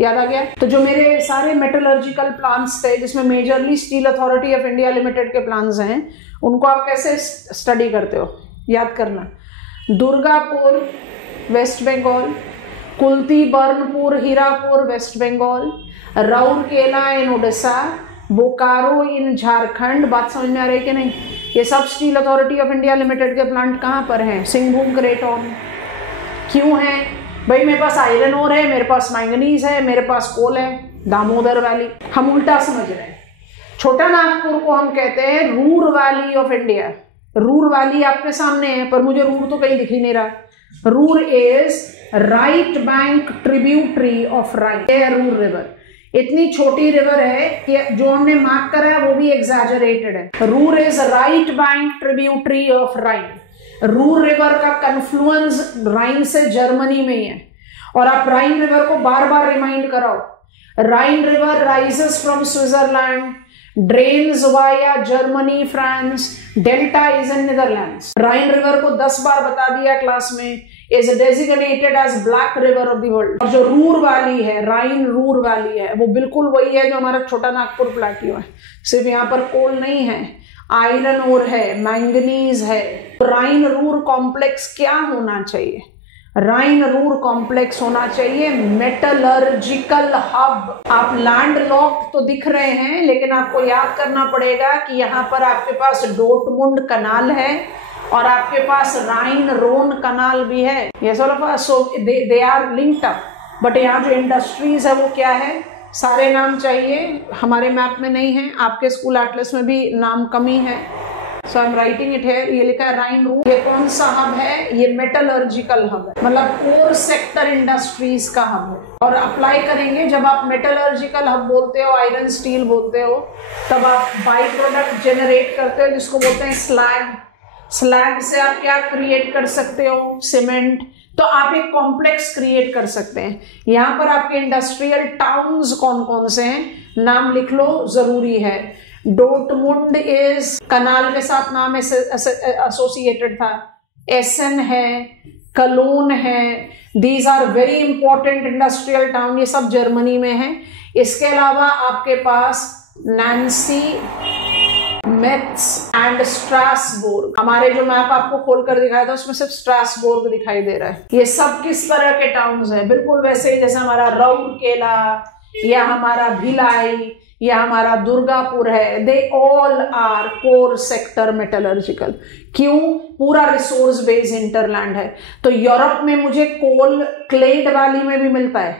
याद आ गया? तो जो मेरे सारे मेटलर्जिकल प्लांट्स थे जिसमें majorly steel authority of India limited के प्लांट्स हैं, उनको आप कैसे स्टडी करते हो? याद करना, दुर्गापुर वेस्ट बंगाल, कुल्ती बर्नपुर हीरापुर वेस्ट बंगाल, राउरकेला इन उड़ीसा, बोकारो इन झारखंड। बात समझ में आ रही है कि नहीं? ये सब steel authority of India limited के प्लांट कहाँ पर हैं? सिंहभूम क्रेटॉन। क्यों है भाई? मेरे पास आयरन ओर है, मेरे पास मैंगनीज है, मेरे पास कोल है। दामोदर वैली, हम उल्टा समझ रहे हैं। छोटा नागपुर को हम कहते हैं Ruhr valley of India. Ruhr valley आपके सामने है, पर मुझे रूर तो कहीं दिख ही नहीं रहा। Ruhr is right bank tributary of Rhine, Ruhr river. इतनी छोटी रिवर है कि जो हमने मार्क करा है वो भी एग्जैजरेटेड है। Ruhr is right bank tributary of Rhine. Ruhr river का कन्फ्लुएंस राइन से जर्मनी में ही है। और आप राइन रिवर को बार बार रिमाइंड कराओ। Rhine river rises from Switzerland, drains via Germany, France, delta is in Netherlands. Rhine river को 10 बार बता दिया क्लास में। Is designated as black river of the world. और जो रूर वैली है, राइन रूर वैली है, वो बिल्कुल वही है जो हमारा छोटा नागपुर प्लेट्यू है। सिर्फ यहाँ पर कोल नहीं है, आयरन ओर है, मैंगनीज है। राइन रूर कॉम्प्लेक्स क्या होना चाहिए? राइन रूर कॉम्प्लेक्स होना चाहिए मेटलर्जिकल हब। आप लैंड लॉक्ड तो दिख रहे हैं, लेकिन आपको याद करना पड़ेगा कि यहाँ पर आपके पास डोर्टमुंड कनाल है और आपके पास राइन रोन कनाल भी है। ये so they are linked up. But यहाँ जो इंडस्ट्रीज है वो क्या है? सारे नाम चाहिए, हमारे मैप में नहीं है, आपके स्कूल एटलस में भी नाम कमी है। So I am writing it here. ये लिखा है राइन रूर। ये कौन सा हब है? ये मेटलर्जिकल हब है, मतलब कोर सेक्टर इंडस्ट्रीज का हब है। और अप्लाई करेंगे, जब आप मेटलर्जिकल हब बोलते हो, आयरन स्टील बोलते हो, तब आप बाई प्रोडक्ट जनरेट करते हो जिसको बोलते हैं स्लैग। स्लैग से आप क्या क्रिएट कर सकते हो? सीमेंट। तो आप एक कॉम्प्लेक्स क्रिएट कर सकते हैं। यहाँ पर आपके इंडस्ट्रियल टाउन्स कौन कौन से हैं, नाम लिख लो, जरूरी है। डोर्टमुंड इज कनाल के साथ नाम एसोसिएटेड था। एसन है, कलोन है, these are very important industrial town. ये सब जर्मनी में है। इसके अलावा आपके पास नैन्सी, मेट्स एंड स्ट्रासबुर्ग। हमारे जो मैप आपको खोलकर दिखाया था उसमें सिर्फ स्ट्रासबुर्ग दिखाई दे रहा है। ये सब किस तरह के टाउन्स हैं? बिल्कुल वैसे ही जैसे हमारा राउरकेला या हमारा भिलाई या हमारा दुर्गापुर है। They all are core sector metallurgical. क्यों? पूरा रिसोर्स बेस हिंटरलैंड है। तो यूरोप में मुझे कोल क्लेड वैली में भी मिलता है,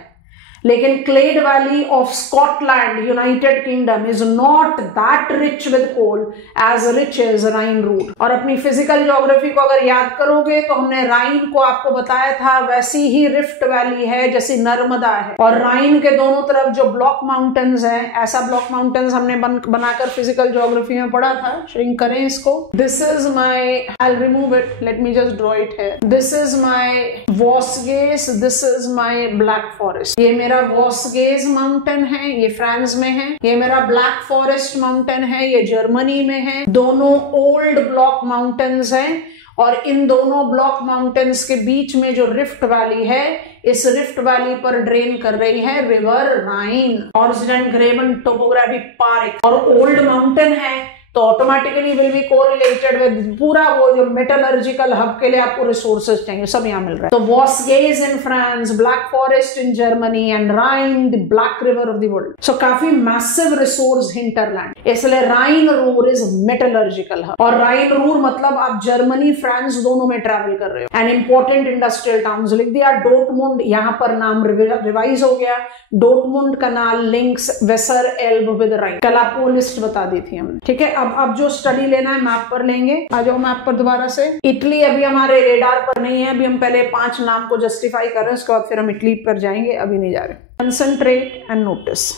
लेकिन Clyde Valley of Scotland United Kingdom is not that rich with coal as rich as Rhine Ruhr. और अपनी फिजिकल ज्योग्राफी को अगर याद करोगे तो हमने राइन को आपको बताया था वैसी ही रिफ्ट वैली है जैसी नर्मदा है। और राइन के दोनों तरफ जो ब्लॉक माउंटेन्स हैं, ऐसा ब्लॉक माउंटेन्स हमने बनाकर फिजिकल ज्योग्राफी में पढ़ा था। श्रिंक करें इसको। This is my, I will remove it, let me just draw it here. This is my वॉसगेस, this is my Black Forest. ये मेरा वॉसगेज माउंटेन है, ये फ्रांस में है। ये मेरा ब्लैक फॉरेस्ट माउंटेन है, ये जर्मनी में है। दोनों ओल्ड ब्लॉक माउंटेन्स हैं और इन दोनों ब्लॉक माउंटेन्स के बीच में जो रिफ्ट वैली है, इस रिफ्ट वैली पर ड्रेन कर रही है रिवर राइन। ऑर्जिन ग्रेवन टोपोग्राफी पार्क। और ओल्ड माउंटेन है तो automatically will be correlated with पूरा वो जो मेटलर्जिकल हब के लिए आपको रिसोर्सेज चाहिए, सब यहाँ मिल रहा है। तो वॉसगेज in France, Black Forest in Germany and Rhine the black river of the world. So काफी मैसिव रिसोर्स हिंटरलैंड, इसलिए Rhine Ruhr is metallurgical hub. और राइन रूर मतलब आप जर्मनी फ्रांस दोनों में ट्रैवल कर रहे हो। एंड इंपॉर्टेंट इंडस्ट्रियल टाउन्स लिख दिया। डोर्टमुंड, यहाँ पर नाम रिवाइज हो गया। Dortmund kanal links Vesara Elbe with राइन। कल आपको लिस्ट बता दी थी हमने, ठीक है। अब जो स्टडी लेना है मैप पर लेंगे। आ जाओ मैप पर दोबारा से। इटली अभी हमारे रेडार पर नहीं है, अभी हम पहले 5 नाम को जस्टिफाई कर रहे हैं, उसके बाद फिर हम इटली पर जाएंगे, अभी नहीं जा रहे। Concentrate and notice.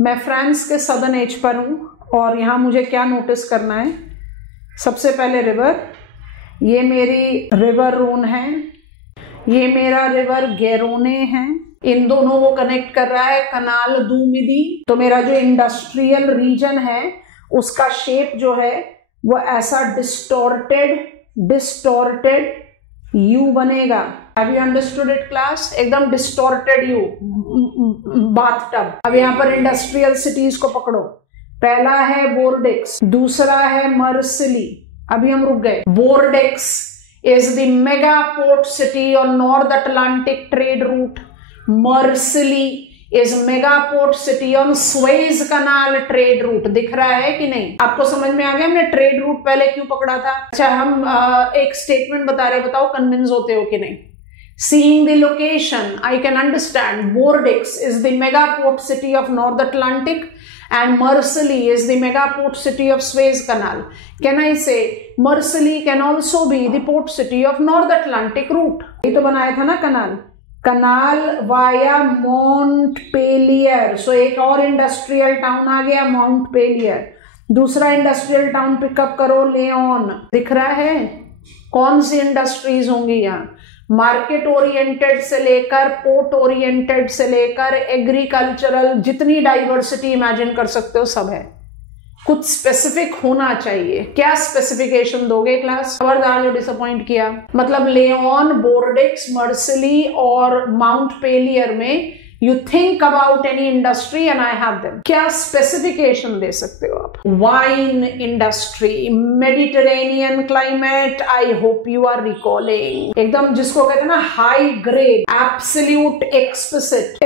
मैं फ्रांस के सदर्न एज पर हूं और यहां मुझे क्या नोटिस करना है? सबसे पहले रिवर, ये मेरी रिवर रोन है, ये मेरा रिवर गैरोने है। इन दोनों को कनेक्ट कर रहा है कनाल दू मिदी। तो मेरा जो इंडस्ट्रियल रीजन है उसका शेप जो है वो ऐसा डिस्टॉर्टेड यू बनेगा। Have you understood it class? एकदम डिस्टॉर्टेड यू, बाथटब। अब यहाँ पर इंडस्ट्रियल सिटीज को पकड़ो। पहला है बोर्डेक्स, दूसरा है मर्सिली। अभी हम रुक गए। Bordeaux is the mega port city on North Atlantic trade route. Marseille is mega port city on Suez Canal trade route. दिख रहा है कि नहीं? आपको समझ में आ गया हमने ट्रेड रूट पहले क्यों पकड़ा था? अच्छा, हम एक स्टेटमेंट बता रहे, बताओ कन्विंस होते हो कि नहीं? Seeing the location, I can understand Bordeaux is the mega port city of North Atlantic and Marseille is the mega port city of Suez Canal. Can I say Marseille can also be the port city of North Atlantic route? ये तो बनाया था ना कनाल वाया मॉन्टपेलियर. सो एक और इंडस्ट्रियल टाउन आ गया मॉन्टपेलियर. दूसरा इंडस्ट्रियल टाउन पिकअप करो लेओन. दिख रहा है कौन सी इंडस्ट्रीज होंगी यहाँ? मार्केट ओरिएंटेड से लेकर पोर्ट ओरिएंटेड से लेकर एग्रीकल्चरल, जितनी डाइवर्सिटी इमेजिन कर सकते हो सब है. कुछ स्पेसिफिक होना चाहिए. क्या स्पेसिफिकेशन दोगे क्लास? खबरदार जो डिसअपॉइंट किया. मतलब लेओन, बोर्डेक्स, मर्सिली और माउंट पेलियर में you think about any industry and I have them. क्या स्पेसिफिकेशन दे सकते हो आप? Wine industry, Mediterranean climate, I hope you are recalling. एकदम जिसको कहते हैं ना high grade, absolute, explicit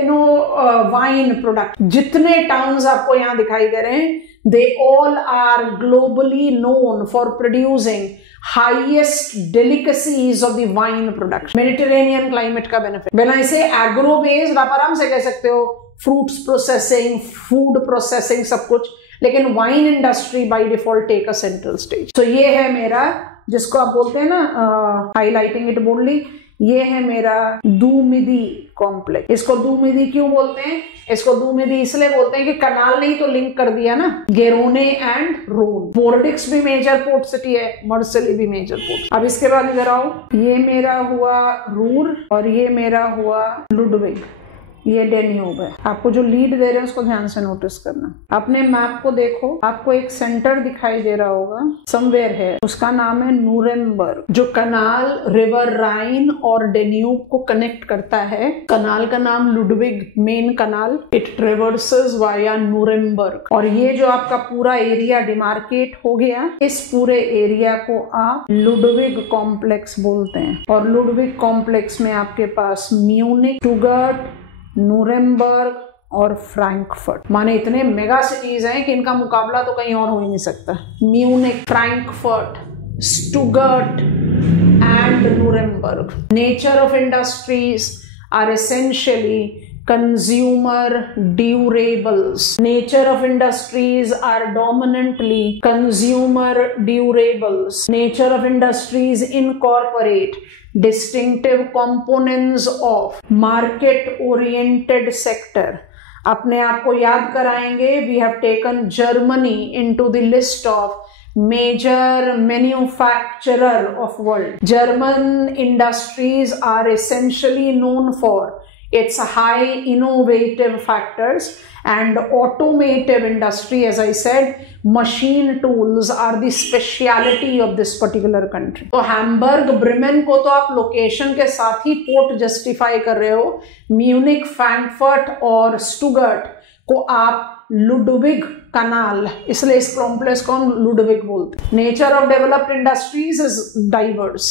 wine product. जितने टाउन्स आपको यहाँ दिखाई दे रहे हैं, they all are globally known for producing highest delicacies of the wine production. Mediterranean climate का benefit. When I say agro based, आप आराम से कह सकते हो fruits processing, food processing, सब कुछ. लेकिन wine industry by default take a central stage. So ये है मेरा, जिसको आप बोलते हैं ना highlighting it boldly, ये है मेरा दूमिदी कॉम्प्लेक्स. इसको दूमिदी क्यों बोलते हैं? इसको दूमिदी इसलिए बोलते हैं कि कनाल ने ही तो लिंक कर दिया ना, गेरोने एंड रोन. बोर्डेक्स भी मेजर पोर्ट सिटी है, मर्सिली भी मेजर पोर्ट. अब इसके बाद इधर आओ, ये मेरा हुआ रूर और ये मेरा हुआ लुडविग. ये डेन्यूब है. आपको जो लीड दे रहे हैं उसको ध्यान से नोटिस करना. अपने मैप को देखो, आपको एक सेंटर दिखाई दे रहा होगा समवेयर है, उसका नाम है नूरेमबर्ग. जो कनाल रिवर राइन और डेन्यूब को कनेक्ट करता है, कनाल का नाम Ludwig Main canal. It traverses via Nuremberg. और ये जो आपका पूरा एरिया डिमार्केट हो गया, इस पूरे एरिया को आप लुडविग कॉम्प्लेक्स बोलते हैं. और लुडविग कॉम्प्लेक्स में आपके पास म्यूनिक, स्टुटगार्ट, नूरेमबर्ग और फ्रैंकफर्ट, माने इतने मेगा सिटीज हैं कि इनका मुकाबला तो कहीं और हो ही नहीं सकता. Munich, Frankfurt, Stuttgart and Nuremberg. Nature of industries are essentially consumer durables. Nature of industries are dominantly consumer durables. Nature of industries incorporate distinctive components of market oriented sector. अपने आप को याद कराएंगे, we have taken Germany into the list of major manufacturer of world. German industries are essentially known for its high innovative factors and automotive industry. As I said, machine tools are the speciality of this particular country. तो हैम्बर्ग, ब्रेमेन को तो आप लोकेशन के साथ ही पोर्ट जस्टिफाई कर रहे हो. म्यूनिक, फ्रैंकफर्ट और स्टुटगार्ट को आप लुडविग कनाल, इसलिए इस कॉम्प्लेक्स को हम लुडविग बोलते हैं. Nature of developed industries is diverse,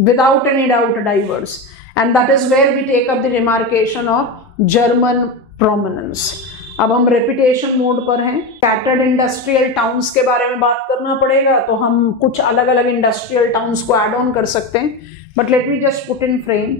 without any doubt diverse. And that is where we take up the demarcation of German prominence. अब हम रेपिटेशन मोड पर हैं. स्कैटर्ड इंडस्ट्रियल टाउन्स के बारे में बात करना पड़ेगा, तो हम कुछ अलग अलग इंडस्ट्रियल टाउन्स को एड ऑन कर सकते हैं. But let me just put in frame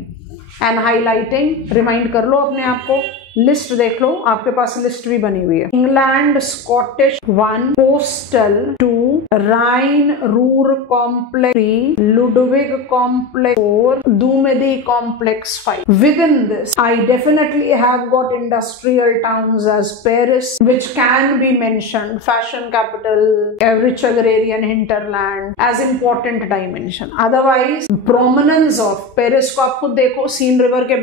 and highlighting. Remind कर लो अपने आप को, लिस्ट देख लो, आपके पास लिस्ट भी बनी हुई है. England Scottish 1, coastal 2, Rhine Ruhr complex 3, Ludwig complex 4, दूमेदी complex 5. Within this, I definitely have got industrial towns as Paris, which can be mentioned, fashion capital, rich agrarian hinterland, as important dimension. Otherwise, prominence of Paris को आप खुद देखो, सीन रिवर के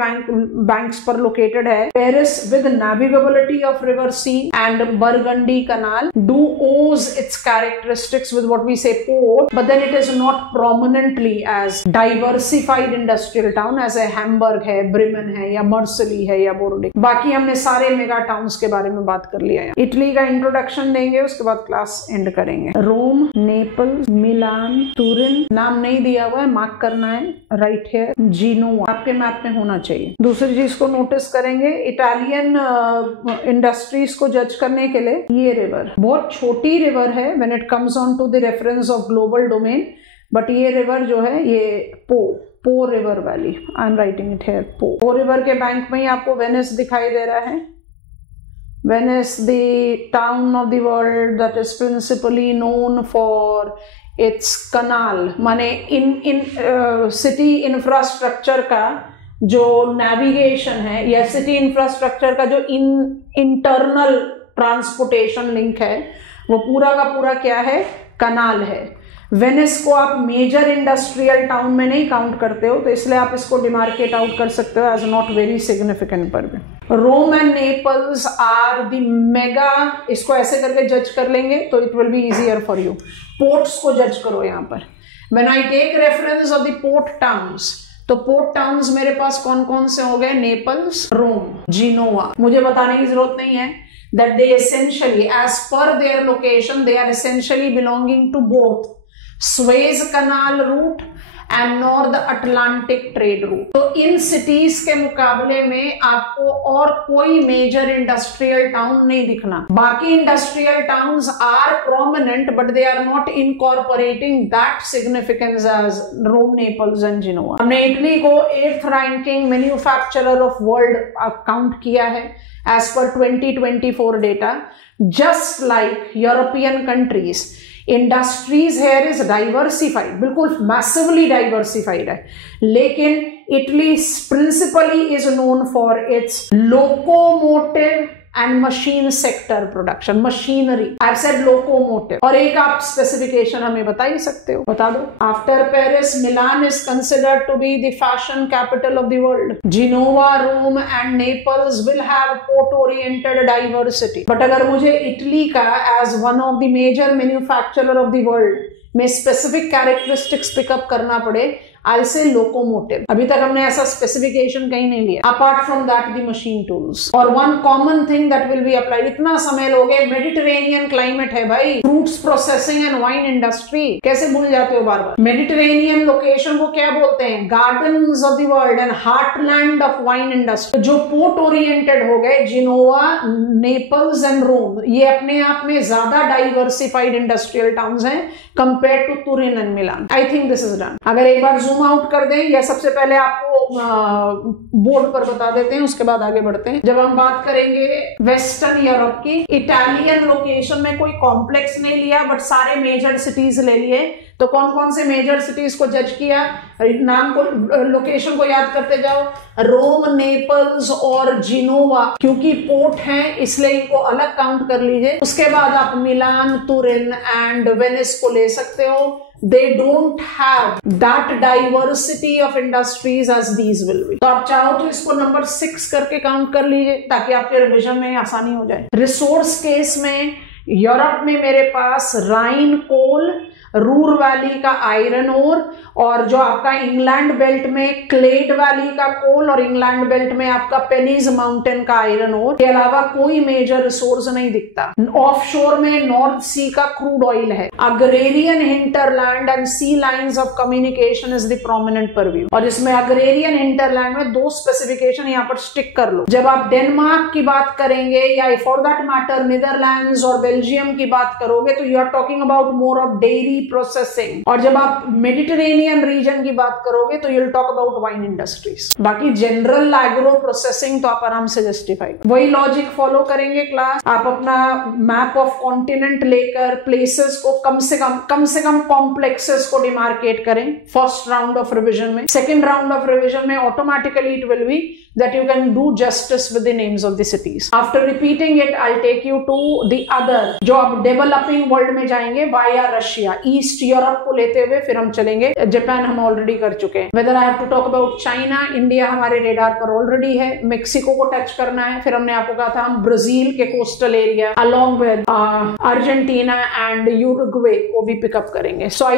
बैंक्स पर लोकेटेड है. Paris Paris with navigability of river Seine and Burgundy Canal do owes its characteristics with what we say port, but then it is not prominently as diversified industrial town as a Hamburg है, Bremen है, या Marseille है, या Bordeaux। बाकी हमने सारे मेगा टाउन्स के बारे में बात कर लिया है। इटली का इंट्रोडक्शन देंगे, उसके बाद क्लास एंड करेंगे। रोम, नेपल्स, मिलान, तुरिन, नाम नहीं दिया हुआ है, मार्क करना है राइट है। जीनोवा आपके मैप में होना चाहिए। दूसरी चीज को नोटिस करेंगे, इटालियन इंडस्ट्रीज को जज करने के लिए ये रिवर बहुत छोटी रिवर है when it comes on to the reference of global domain, but ये रिवर जो है ये Po river valley, I am writing it here. Po river के बैंक में ही आपको वेनिस दिखाई दे रहा है। Venice, the town of the world that is principally known for its canal, माने इन सिटी इंफ्रास्ट्रक्चर का जो नेविगेशन है या सिटी इंफ्रास्ट्रक्चर का जो इंटरनल ट्रांसपोर्टेशन लिंक है वो पूरा का पूरा क्या है, कनाल है। वेनिस को आप मेजर इंडस्ट्रियल टाउन में नहीं काउंट करते हो, तो इसलिए आप इसको डिमार्केट आउट कर सकते हो एज नॉट वेरी सिग्निफिकेंट। पर Rome and Naples are the mega, इसको ऐसे करके जज कर लेंगे तो it will be easier for you. Ports को जज करो यहाँ पर। When I take reference of the port towns, तो पोर्ट टाउन्स मेरे पास कौन कौन से हो गए, नेपल्स, रोम, जिनोवा। मुझे बताने की जरूरत नहीं है that they essentially, as per their location, they are essentially belonging to both Suez Canal route and North Atlantic trade route। तो इन सिटीज के मुकाबले में आपको और कोई मेजर इंडस्ट्रियल टाउन नहीं दिखना। बाकी industrial towns are prominent but they are not incorporating that significance as Rome, Naples and Genoa. हमने इटली को 8th ranking manufacturer of world count किया है as per 2024 data। just like European countries, industries here is diversified, बिल्कुल massively diversified है, लेकिन Italy principally is known for its locomotive and machine sector production, machinery, I've said locomotive। और एक आप स्पेसिफिकेशन हमें बता ही सकते हो, बता दो। After Paris, Milan is considered to be the fashion capital of the world। Genova, Rome and Naples will have port-oriented diversity। But अगर मुझे इटली का as one of the major manufacturer of the world में specific characteristics pick up करना पड़े, I'll say locomotive। अभी तक हमने ऐसा स्पेसिफिकेशन कहीं नहीं लिया। Apart from that the machine tools. और one common thing that will be applied, इतना समय लोगे, मेडिटेरेनियन क्लाइमेट है भाई, fruits processing and wine industry, कैसे भूल जाते हो बार बार। मेडिटेरेनियन लोकेशन को क्या बोलते हैं, gardens of the world and heartland of wine industry. जो पोर्ट ओरिएंटेड हो गए, जिनोवा, नेपल्स एंड रोम, ये अपने आप में ज्यादा डाइवर्सिफाइड इंडस्ट्रियल टाउन्स हैं compare to Turin and Milan. I think this is done. अगर एक बार जूम आउट कर दें, या सबसे पहले आपको बोर्ड पर बता देते हैं, उसके बाद आगे बढ़ते हैं। जब हम बात करेंगे वेस्टर्न यूरोप की, इटालियन लोकेशन में कोई कॉम्प्लेक्स नहीं लिया बट सारे मेजर सिटीज ले लिए। तो कौन कौन से मेजर सिटीज को जज किया, नाम को, लोकेशन को याद करते जाओ। रोम, नेपल्स और जिनोवा, क्योंकि पोर्ट हैं इसलिए इनको अलग काउंट कर लीजिए। उसके बाद आप मिलान, तुरिन एंड वेनिस को ले सकते हो। They don't have that diversity of industries as these will be। तो आप चाहो तो इसको नंबर 6 करके काउंट कर लीजिए ताकि आपके रिविजन में आसानी हो जाए। रिसोर्स केस में यूरोप में मेरे पास राइन कोल, रूर वैली का आयरन ओर, और जो आपका इंग्लैंड बेल्ट में क्लेड वैली का कोल, और इंग्लैंड बेल्ट में आपका पेनीज माउंटेन का आयरन ओर के अलावा कोई मेजर रिसोर्स नहीं दिखता। ऑफ शोर में नॉर्थ सी का क्रूड ऑयल है। Agrarian hinterland and sea lines of communication is the prominent purview. और इसमें अग्रेरियन हिंटरलैंड में 2 स्पेसिफिकेशन यहाँ पर स्टिक कर लो। जब आप डेनमार्क की बात करेंगे या फॉर दैट मैटर नीदरलैंड्स और बेल्जियम की बात करोगे तो you are talking about more of dairy processing. और जब आप मेडिटेरेनियन रीजन की बात करोगे तो you'll talk about wine industries. बाकी जनरल एग्रो प्रोसेसिंग तो आप आराम से जस्टिफाई, वही लॉजिक फॉलो करेंगे क्लास। आप अपना मैप ऑफ कॉन्टिनेंट लेकर प्लेसेस को कम से कम कॉम्प्लेक्सेस को डिमार्केट करें फर्स्ट राउंड ऑफ रिविजन में। सेकेंड राउंड ऑफ रिविजन में automatically it will B that you can do justice with the names of the cities. After repeating it, I'll take you to the other, जो अब डेवलपिंग वर्ल्ड में जाएंगे वाया रशिया, ईस्ट यूरोप को लेते हुए फिर हम चलेंगे जापान, हम ऑलरेडी कर चुके हैं. Whether I have to talk about China, India हमारे रेडार पर ऑलरेडी है, मेक्सिको को टच करना है, फिर हमने आपको कहा था हम ब्राजील के coastal area along with Argentina and Uruguay को भी पिकअप करेंगे. सो